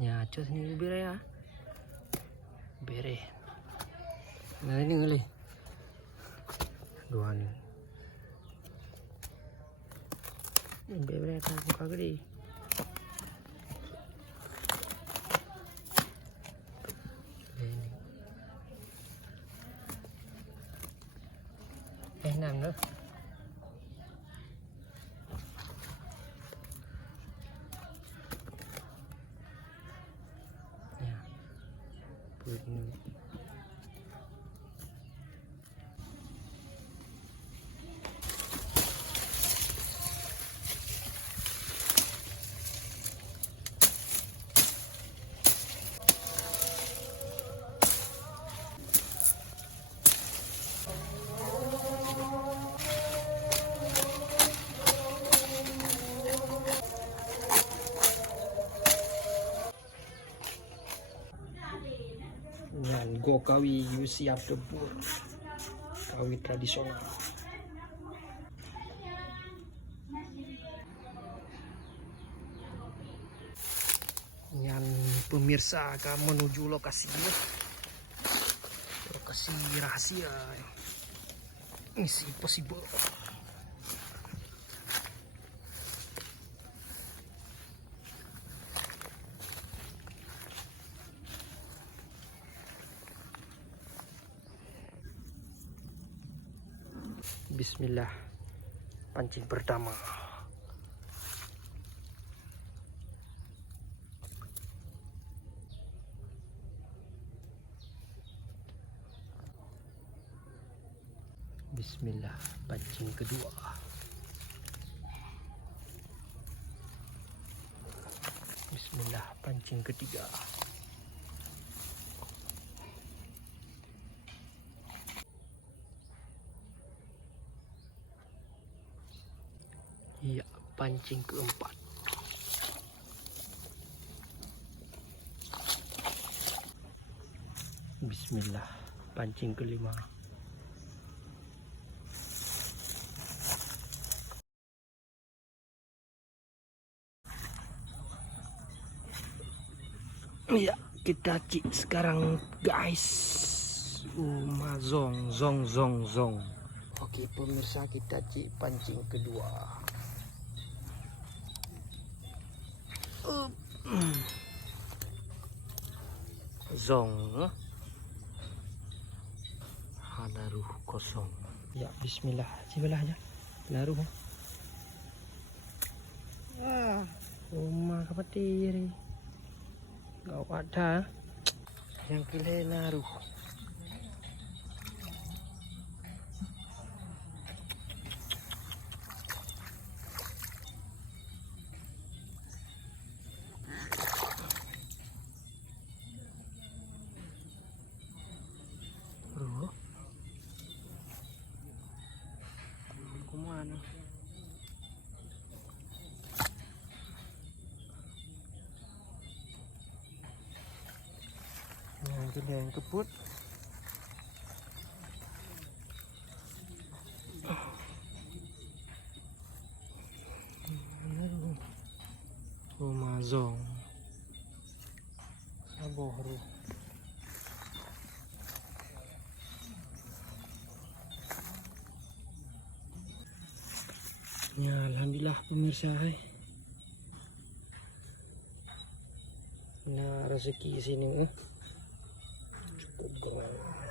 Ya, cus ni bere ya. Bere. Nah ini ngeli. Dua ni. Ini bere tak buka gede. Nam nữa. Ya. Begini. Yan, go kawi you siap debur. Kawi tradisional. Yan pemirsa akan menuju lokasi rahasia. Misi possible. Bismillah, pancing pertama. Bismillah, pancing kedua. Bismillah, pancing ketiga. Iya, pancing keempat. Bismillah, pancing kelima. Iya, kita cik sekarang guys. Zong. Oke pemirsa, kita cik pancing kedua. Zong. Hadaruh kosong. Ya, bismillah. Cibalah aja. Laruh. Rumah kepetir. Gak ada. Yang pilih naruh. Kemana? Yang kebut. Rumah zong. Sabohru. Ya, alhamdulillah pemirsa. Nah, rezeki sini cukup gerak.